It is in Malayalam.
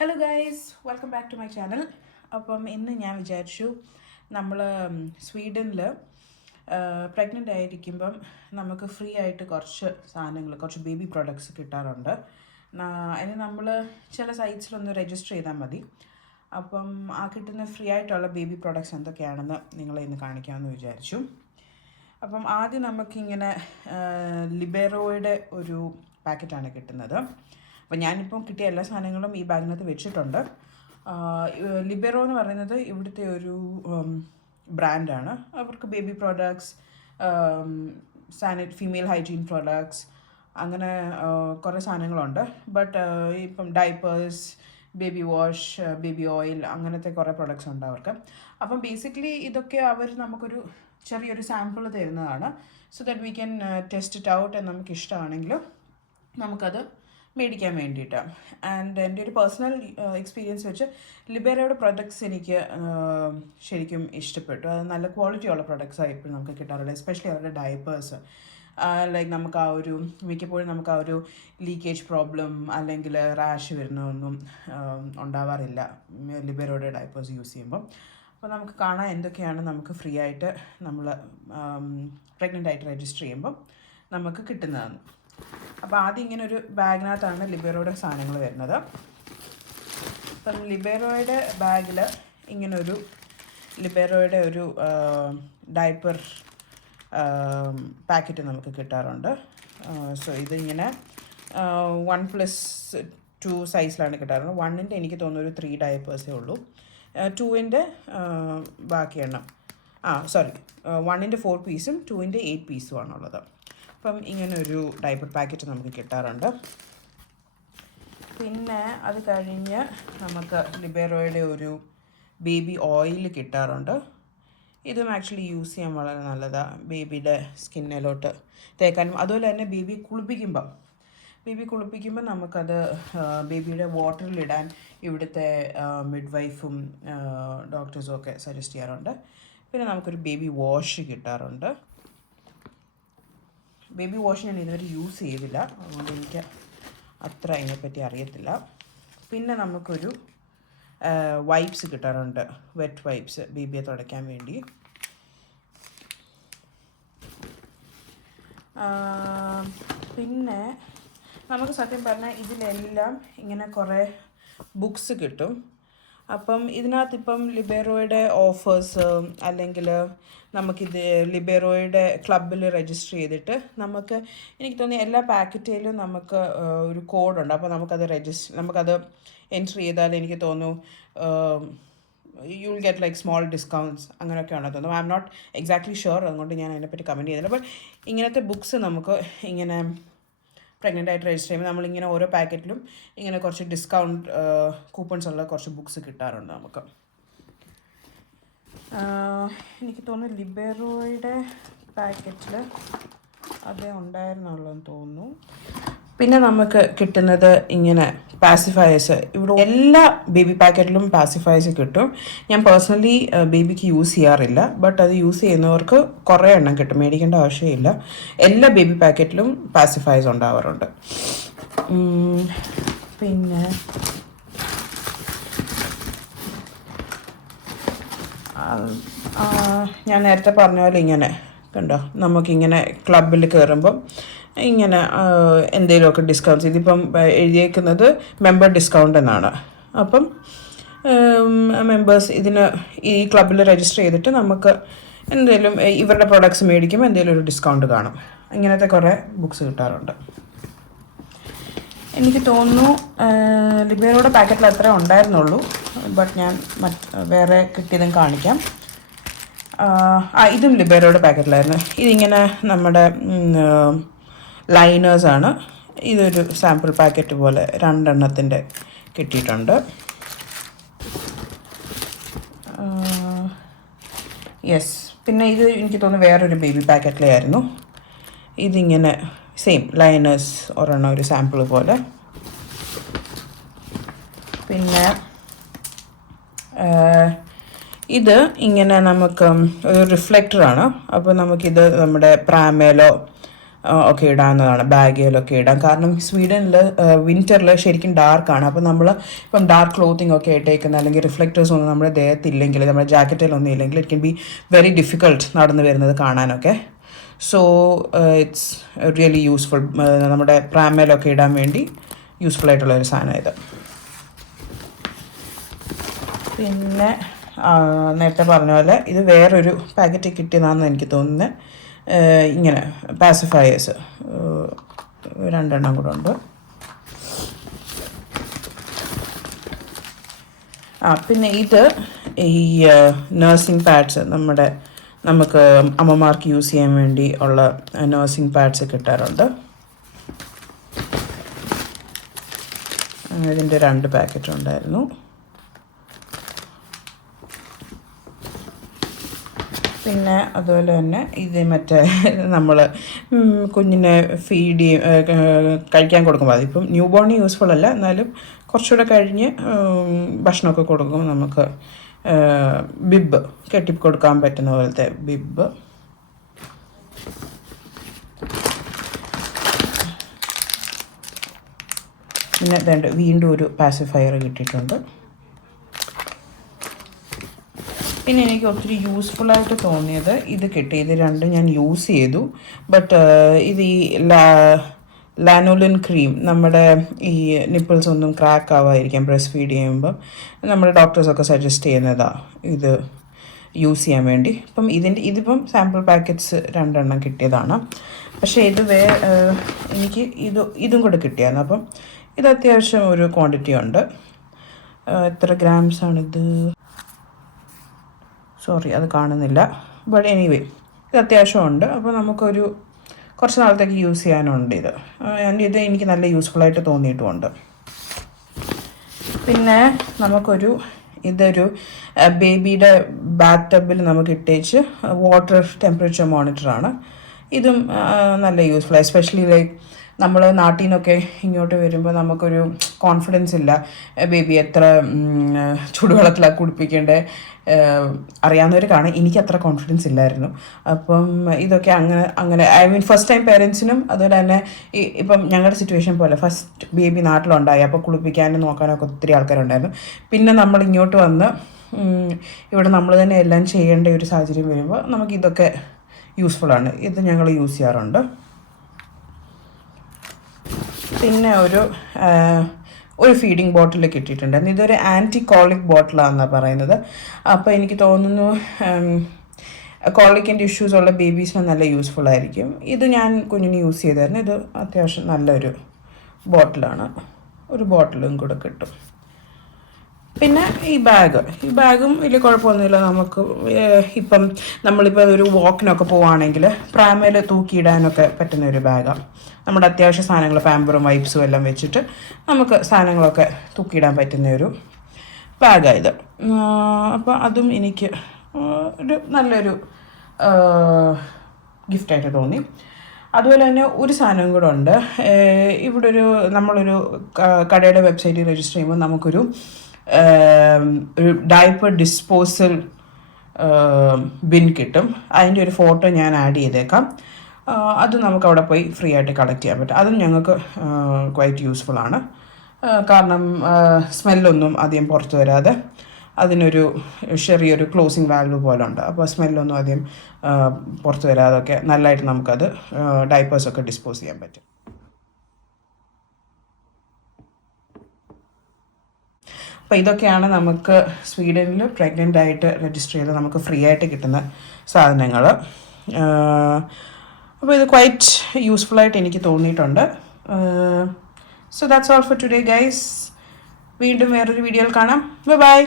Hello guys, welcome back to my channel. അപ്പം ഇന്ന് ഞാൻ വിചാരിച്ചു നമ്മൾ സ്വീഡനിൽ പ്രഗ്നൻ്റ് ആയിരിക്കുമ്പം നമുക്ക് ഫ്രീ ആയിട്ട് കുറച്ച് സാധനങ്ങൾ, കുറച്ച് ബേബി പ്രോഡക്ട്സ് കിട്ടാറുണ്ട്. അതിന് നമ്മൾ ചില സൈറ്റ്സിലൊന്ന് രജിസ്റ്റർ ചെയ്താൽ മതി. അപ്പം ആ കിട്ടുന്ന ഫ്രീ ആയിട്ടുള്ള ബേബി പ്രോഡക്ട്സ് എന്തൊക്കെയാണെന്ന് നിങ്ങളെ ഇന്ന് കാണിക്കാമെന്ന് വിചാരിച്ചു. അപ്പം ആദ്യം നമുക്കിങ്ങനെ ലിബെറോയുടെ ഒരു പാക്കറ്റാണ് കിട്ടുന്നത്. അപ്പോൾ ഞാനിപ്പം കിട്ടിയ എല്ലാ സാധനങ്ങളും ഈ ബാഗിനകത്ത് വെച്ചിട്ടുണ്ട്. ലിബെറോ എന്ന് പറയുന്നത് ഇവിടുത്തെ ഒരു ബ്രാൻഡാണ്. അവർക്ക് baby products, female hygiene products, അങ്ങനെ കുറേ സാധനങ്ങളുണ്ട്. ബട്ട് ഇപ്പം diapers, baby wash, baby oil, അങ്ങനത്തെ കുറേ പ്രോഡക്ട്സ് ഉണ്ട് അവർക്ക്. അപ്പം ബേസിക്കലി ഇതൊക്കെ അവർ നമുക്കൊരു ചെറിയൊരു സാമ്പിൾ തരുന്നതാണ്. So that we can test it out. നമുക്ക് ഇഷ്ടമാണെങ്കിൽ നമുക്കത് മേടിക്കാൻ വേണ്ടിയിട്ടാണ്. ആൻഡ് എൻ്റെ ഒരു പേഴ്സണൽ എക്സ്പീരിയൻസ് വെച്ച് ലിബെറോയുടെ പ്രൊഡക്ട്സ് എനിക്ക് ശരിക്കും ഇഷ്ടപ്പെട്ടു. അത് നല്ല ക്വാളിറ്റിയുള്ള പ്രൊഡക്ട്സാണ് ഇപ്പോഴും നമുക്ക് കിട്ടാറുള്ളത്. എസ്പെഷ്യലി അവരുടെ ഡയപ്പേഴ്സ്. ലൈക്ക് നമുക്ക് ആ ഒരു മിക്കപ്പോഴും നമുക്ക് ആ ഒരു ലീക്കേജ് പ്രോബ്ലം അല്ലെങ്കിൽ റാഷ് വരുന്നതൊന്നും ഉണ്ടാവാറില്ല ലിബെറോയുടെ ഡയപ്പേഴ്സ് യൂസ് ചെയ്യുമ്പം. അപ്പോൾ നമുക്ക് കാണാൻ എന്തൊക്കെയാണ് നമുക്ക് ഫ്രീ ആയിട്ട് നമ്മൾ പ്രഗ്നൻ്റ് ആയിട്ട് രജിസ്റ്റർ ചെയ്യുമ്പം നമുക്ക് കിട്ടുന്നതാണ്. അപ്പോൾ ആദ്യം ഇങ്ങനെ ഒരു ബാഗിനകത്താണ് ലിബെറോയുടെ സാധനങ്ങൾ വരുന്നത്. അപ്പം ലിബെറോയുടെ ബാഗിൽ ഇങ്ങനൊരു ലിബെറോയുടെ ഒരു ഡയപ്പർ പാക്കറ്റ് നമുക്ക് കിട്ടാറുണ്ട്. സോ ഇതിങ്ങനെ 1+2 സൈസിലാണ് കിട്ടാറുള്ളത്. 1ൻ്റെ എനിക്ക് തോന്നുന്നു ഒരു 3 ഡയപ്പേഴ്സേ ഉള്ളൂ. 2ൻ്റെ ബാക്കി എണ്ണം 1ൻ്റെ 4 പീസും 2ൻ്റെ 8 പീസുമാണുള്ളത്. അപ്പം ഇങ്ങനെ ഒരു ഡയപ്പർ പാക്കറ്റ് നമുക്ക് കിട്ടാറുണ്ട്. പിന്നെ അത് കഴിഞ്ഞ് നമുക്ക് ലിബെറോയുടെ ഒരു ബേബി ഓയിൽ കിട്ടാറുണ്ട്. ഇതും ആക്ച്വലി യൂസ് ചെയ്യാൻ വളരെ നല്ലതാണ്, ബേബിയുടെ സ്കിന്നിലോട്ട് തേക്കാനും. അതുപോലെ തന്നെ ബേബി കുളിപ്പിക്കുമ്പോൾ നമുക്കത് ബേബിയുടെ വാട്ടറിലിടാൻ ഇവിടുത്തെ മിഡ് വൈഫും ഡോക്ടേഴ്സും ഒക്കെ സജസ്റ്റ് ചെയ്യാറുണ്ട്. പിന്നെ നമുക്കൊരു ബേബി വാഷ് കിട്ടാറുണ്ട്. ബേബി വാഷ് ഞാൻ ഇതുവരെ യൂസ് ചെയ്തില്ല, അതുകൊണ്ട് എനിക്ക് അത്ര അതിനെപ്പറ്റി അറിയത്തില്ല. പിന്നെ നമുക്കൊരു വൈപ്സ് കിട്ടാറുണ്ട്, വെറ്റ് വൈപ്സ്, ബേബിയെ തുടയ്ക്കാൻ വേണ്ടി. പിന്നെ നമുക്ക് സത്യം പറഞ്ഞാൽ ഇതിലെല്ലാം ഇങ്ങനെ കുറേ ബുക്സ് കിട്ടും. അപ്പം ഇതിനകത്തിപ്പം ലിബെറോയുടെ ഓഫേഴ്സ്, അല്ലെങ്കിൽ നമുക്കിത് ലിബെറോയുടെ ക്ലബിൽ രജിസ്റ്റർ ചെയ്തിട്ട് നമുക്ക്, എനിക്ക് തോന്നി എല്ലാ പാക്കറ്റിലും നമുക്ക് ഒരു കോഡുണ്ട്. അപ്പോൾ നമുക്കത് എൻട്രി ചെയ്താൽ എനിക്ക് തോന്നുന്നു you will get like small discounts, അങ്ങനെയൊക്കെയാണെന്ന് തോന്നുന്നു. I'm not exactly sure, അതുകൊണ്ട് ഞാൻ അതിനെപ്പറ്റി കമൻറ്റ് ചെയ്യുന്നില്ല. ബട്ട് ഇങ്ങനത്തെ ബുക്സ് നമുക്ക് ഇങ്ങനെ പ്രഗ്നൻ്റ് ആയിട്ട് രജിസ്റ്റർ ചെയ്യുമ്പോൾ നമ്മളിങ്ങനെ ഓരോ പാക്കറ്റിലും ഇങ്ങനെ കുറച്ച് ഡിസ്കൗണ്ട് കൂപ്പൺസ് ഉള്ള കുറച്ച് ബുക്സ് കിട്ടാറുണ്ട് നമുക്ക്. എനിക്ക് തോന്നുന്നു ലിബെറോയുടെ പാക്കറ്റിൽ അതേ ഉണ്ടായിരുന്നുള്ളൂ എന്ന് തോന്നുന്നു. പിന്നെ നമുക്ക് കിട്ടുന്നത് ഇങ്ങനെ പാസിഫയേഴ്സ്. ഇവിടെ എല്ലാ ബേബി പാക്കറ്റിലും പാസിഫയേഴ്സ് കിട്ടും. ഞാൻ പേഴ്സണലി ബേബിക്ക് യൂസ് ചെയ്യാറില്ല, ബട്ട് അത് യൂസ് ചെയ്യുന്നവർക്ക് കുറേ എണ്ണം കിട്ടും, മേടിക്കേണ്ട ആവശ്യമില്ല. എല്ലാ ബേബി പാക്കറ്റിലും പാസിഫയേഴ്സ് ഉണ്ടാവാറുണ്ട്. പിന്നെ ഞാൻ നേരത്തെ പറഞ്ഞ പോലെ ഇങ്ങനെ കണ്ടോ, നമുക്കിങ്ങനെ ക്ലബിൽ കയറുമ്പം ഇങ്ങനെ എന്തെങ്കിലുമൊക്കെ ഡിസ്കൗണ്ട്സ്, ഇതിപ്പം എഴുതിയേക്കുന്നത് മെമ്പർ ഡിസ്കൗണ്ട് എന്നാണ്. അപ്പം മെമ്പേഴ്സ് ഈ ക്ലബിൽ രജിസ്റ്റർ ചെയ്തിട്ട് നമുക്ക് എന്തെങ്കിലും ഇവരുടെ പ്രോഡക്ട്സ് മേടിക്കുമ്പോൾ എന്തെങ്കിലും ഒരു ഡിസ്കൗണ്ട് കാണും. ഇങ്ങനത്തെ കുറേ ബുക്സ് കിട്ടാറുണ്ട്. എനിക്ക് തോന്നുന്നു ലിബെറോയുടെ പാക്കറ്റിൽ അത്രേ ഉണ്ടായിരുന്നുള്ളൂ, ബട്ട് ഞാൻ വേറെ കിട്ടിയതും കാണിക്കാം. ഇതും ലിബെറോയുടെ പാക്കറ്റിലായിരുന്നു. ഇതിങ്ങനെ നമ്മുടെ ലൈനേഴ്സാണ്. ഇതൊരു സാമ്പിൾ പാക്കറ്റ് പോലെ 2 എണ്ണത്തിൻ്റെ കിട്ടിയിട്ടുണ്ട്. യെസ്, പിന്നെ ഇത് എനിക്ക് തോന്നുന്നു വേറൊരു ബേബി പാക്കറ്റിലായിരുന്നു. ഇതിങ്ങനെ സെയിം ലൈനേഴ്സ് ഒരെണ്ണം, ഒരു സാമ്പിൾ പോലെ. പിന്നെ ഇത് ഇങ്ങനെ നമുക്ക് ഒരു റിഫ്ലക്ടറാണ്. അപ്പോൾ നമുക്കിത് നമ്മുടെ പ്രാമേലോ ഒക്കെ ഇടാവുന്നതാണ്, ബാഗിലൊക്കെ ഇടാം. കാരണം സ്വീഡനിൽ വിൻ്ററിൽ ശരിക്കും ഡാർക്കാണ്. അപ്പോൾ നമ്മൾ ഇപ്പം ഡാർക്ക് ക്ലോത്തിങ് ഒക്കെ ഇട്ടേക്കുന്ന അല്ലെങ്കിൽ റിഫ്ലക്റ്റേഴ്സ് ഒന്നും നമ്മുടെ ദേഹത്തില്ലെങ്കിൽ, നമ്മുടെ ജാക്കറ്റിലൊന്നും ഇല്ലെങ്കിൽ it can be very difficult നടന്നു വരുന്നത് കാണാനൊക്കെ. So it's really useful. നമ്മുടെ പ്രാമേലൊക്കെ ഇടാൻ വേണ്ടി യൂസ്ഫുൾ ആയിട്ടുള്ളൊരു സാധനം ഇത്. പിന്നെ നേരത്തെ പറഞ്ഞ പോലെ ഇത് വേറൊരു പാക്കറ്റ് കിട്ടിയതാണെന്ന് എനിക്ക് തോന്നുന്നത്. ഇങ്ങനെ പാസിഫയേഴ്സ് 2 കൂടെ ഉണ്ട്. പിന്നെ ഇത് ഈ നഴ്സിംഗ് പാഡ്സ്, നമുക്ക് അമ്മമാർക്ക് യൂസ് ചെയ്യാൻ വേണ്ടി ഉള്ള നഴ്സിംഗ് പാഡ്സ് കിട്ടാറുണ്ട്. ഇതിൻ്റെ 2 പാക്കറ്റ് ഉണ്ടായിരുന്നു. പിന്നെ അതുപോലെ തന്നെ ഇത് മറ്റേ നമ്മൾ കുഞ്ഞിനെ ഫീഡ് കഴിക്കാൻ കൊടുക്കുമ്പോൾ, അതിപ്പം ന്യൂ ബോർണിന് യൂസ്ഫുൾ അല്ല, എന്നാലും കുറച്ചുകൂടെ കഴിഞ്ഞ് ഭക്ഷണമൊക്കെ കൊടുക്കുമ്പോൾ നമുക്ക് ബിബ് കെട്ടിക്കൊടുക്കാൻ പറ്റുന്ന പോലത്തെ ബിബ്. പിന്നെ വീണ്ടും ഒരു പാസിഫയർ കിട്ടിയിട്ടുണ്ട്. പിന്നെ എനിക്ക് ഒത്തിരി യൂസ്ഫുള്ളായിട്ട് തോന്നിയത് ഇത് കിട്ടി. ഇത് 2 ഞാൻ യൂസ് ചെയ്തു. ബട്ട് ഇത് ഈ ലാനോലിൻ ക്രീം, നമ്മുടെ ഈ നിപ്പിൾസ് ഒന്നും ക്രാക്ക് ആവാതിരിക്കാം ബ്രസ്റ്റ് ഫീഡ് ചെയ്യുമ്പം നമ്മുടെ ഡോക്ടേഴ്സൊക്കെ സജസ്റ്റ് ചെയ്യുന്നതാണ് ഇത് യൂസ് ചെയ്യാൻ വേണ്ടി. അപ്പം ഇതിപ്പം സാമ്പിൾ പാക്കറ്റ്സ് 2 കിട്ടിയതാണ്. പക്ഷേ ഇത് എനിക്ക് ഇതും കൂടെ കിട്ടിയായിരുന്നു. അപ്പം ഇത് അത്യാവശ്യം ഒരു ക്വാണ്ടിറ്റി ഉണ്ട്. എത്ര ഗ്രാംസാണിത്? സോറി, അത് കാണുന്നില്ല. ബട്ട് എനിവേ ഇത് അത്യാവശ്യം ഉണ്ട്. അപ്പോൾ നമുക്കൊരു കുറച്ച് നാളത്തേക്ക് യൂസ് ചെയ്യാനുണ്ട് ഇത്. ഇത് എനിക്ക് നല്ല യൂസ്ഫുള്ളായിട്ട് തോന്നിയിട്ടുമുണ്ട്. പിന്നെ ഇതൊരു ബേബിയുടെ ബാത്ത് ടബിൽ നമുക്ക് ഇട്ടേച്ച് വാട്ടർ ടെമ്പറേച്ചർ മോണിറ്ററാണ്. ഇതും നല്ല യൂസ്ഫുൾ, എസ്പെഷ്യലി ലൈക്ക് നമ്മൾ നാട്ടിൽ നിന്നൊക്കെ ഇങ്ങോട്ട് വരുമ്പോൾ നമുക്കൊരു കോൺഫിഡൻസ് ഇല്ല ബേബി എത്ര ചൂടുവെള്ളത്തിലാണ് കുടിപ്പിക്കേണ്ടത്. അറിയാവുന്നവർ കാണാൻ എനിക്ക് അത്ര കോൺഫിഡൻസ് ഇല്ലായിരുന്നു. അപ്പം ഇതൊക്കെ അങ്ങനെ ഐ മീൻ ഫസ്റ്റ് ടൈം പേരൻസിനും അതുപോലെ തന്നെ ഇപ്പം ഞങ്ങളുടെ സിറ്റുവേഷൻ പോലെ ഫസ്റ്റ് ബേബി നാട്ടിലുണ്ടായി, അപ്പോൾ കുളിപ്പിക്കാനും നോക്കാനൊക്കെ ഒത്തിരി ആൾക്കാരുണ്ടായിരുന്നു. പിന്നെ നമ്മൾ ഇങ്ങോട്ട് വന്ന് ഇവിടെ നമ്മൾ തന്നെ എല്ലാം ചെയ്യേണ്ട ഒരു സാഹചര്യം വരുമ്പോൾ നമുക്കിതൊക്കെ യൂസ്ഫുള്ളാണ്. ഇത് ഞങ്ങൾ യൂസ് ചെയ്യാറുണ്ട്. പിന്നെ ഒരു ഫീഡിങ് ബോട്ടിൽ കിട്ടിയിട്ടുണ്ടായിരുന്നു. ഇതൊരു ആൻറ്റി കോളിക് ബോട്ടിലാണെന്നാണ് പറയുന്നത്. അപ്പോൾ എനിക്ക് തോന്നുന്നു കോളിക്കിൻ്റെ ഇഷ്യൂസ് ഉള്ള ബേബീസിന് നല്ല യൂസ്ഫുൾ ആയിരിക്കും. ഇത് ഞാൻ കുഞ്ഞിന് യൂസ് ചെയ്തായിരുന്നു. ഇത് അത്യാവശ്യം നല്ലൊരു ബോട്ടിലാണ്. ഒരു ബോട്ടിലും കൂടെ കിട്ടും. പിന്നെ ഈ ബാഗും വലിയ കുഴപ്പമൊന്നുമില്ല. നമുക്ക് ഇപ്പം നമ്മളിപ്പോൾ ഒരു വാക്കിനൊക്കെ പോവുകയാണെങ്കിൽ പ്രാമേൽ തൂക്കിയിടാനൊക്കെ പറ്റുന്ന ഒരു ബാഗാണ്. നമ്മുടെ അത്യാവശ്യ സാധനങ്ങൾ പാമ്പറും വൈപ്സും എല്ലാം വെച്ചിട്ട് നമുക്ക് സാധനങ്ങളൊക്കെ തൂക്കിയിടാൻ പറ്റുന്ന ഒരു ബാഗാണ് ഇത്. അപ്പോൾ അതും എനിക്ക് നല്ലൊരു ഗിഫ്റ്റായിട്ട് തോന്നി. അതുപോലെ തന്നെ ഒരു സാധനം കൂടെ ഉണ്ട്. ഇവിടെ നമ്മളൊരു കടയുടെ വെബ്സൈറ്റിൽ രജിസ്റ്റർ ചെയ്യുമ്പോൾ നമുക്കൊരു ഡയപ്പർ ഡിസ്പോസൽ ബിൻ കിട്ടും. അതിൻ്റെ ഒരു ഫോട്ടോ ഞാൻ ആഡ് ചെയ്തേക്കാം. അത് നമുക്ക് അവിടെ പോയി ഫ്രീ ആയിട്ട് കളക്ട് ചെയ്യാൻ പറ്റും. അതും ഞങ്ങൾക്ക് ക്വൈറ്റ് യൂസ്ഫുള്ളാണ്. കാരണം സ്മെല്ലൊന്നും അധികം പുറത്ത് വരാതെ അതിനൊരു ചെറിയൊരു ക്ലോസിങ് വാൽവ് പോലെ ഉണ്ട്. അപ്പോൾ സ്മെല്ലൊന്നും അധികം പുറത്ത് വരാതൊക്കെ നല്ലതായിട്ട് നമുക്കത് ഡൈപ്പേഴ്സൊക്കെ ഡിസ്പോസ് ചെയ്യാൻ പറ്റും. അപ്പോൾ ഇതൊക്കെയാണ് നമുക്ക് സ്വീഡനിൽ പ്രഗ്നൻ്റ് ആയിട്ട് രജിസ്റ്റർ ചെയ്ത് നമുക്ക് ഫ്രീ ആയിട്ട് കിട്ടുന്ന സാധനങ്ങൾ. അപ്പോൾ ഇത് ക്വൈറ്റ് യൂസ്ഫുള്ളായിട്ട് എനിക്ക് തോന്നിയിട്ടുണ്ട്. So that's all for today guys. വീണ്ടും വേറൊരു വീഡിയോയിൽ കാണാം. ബൈ.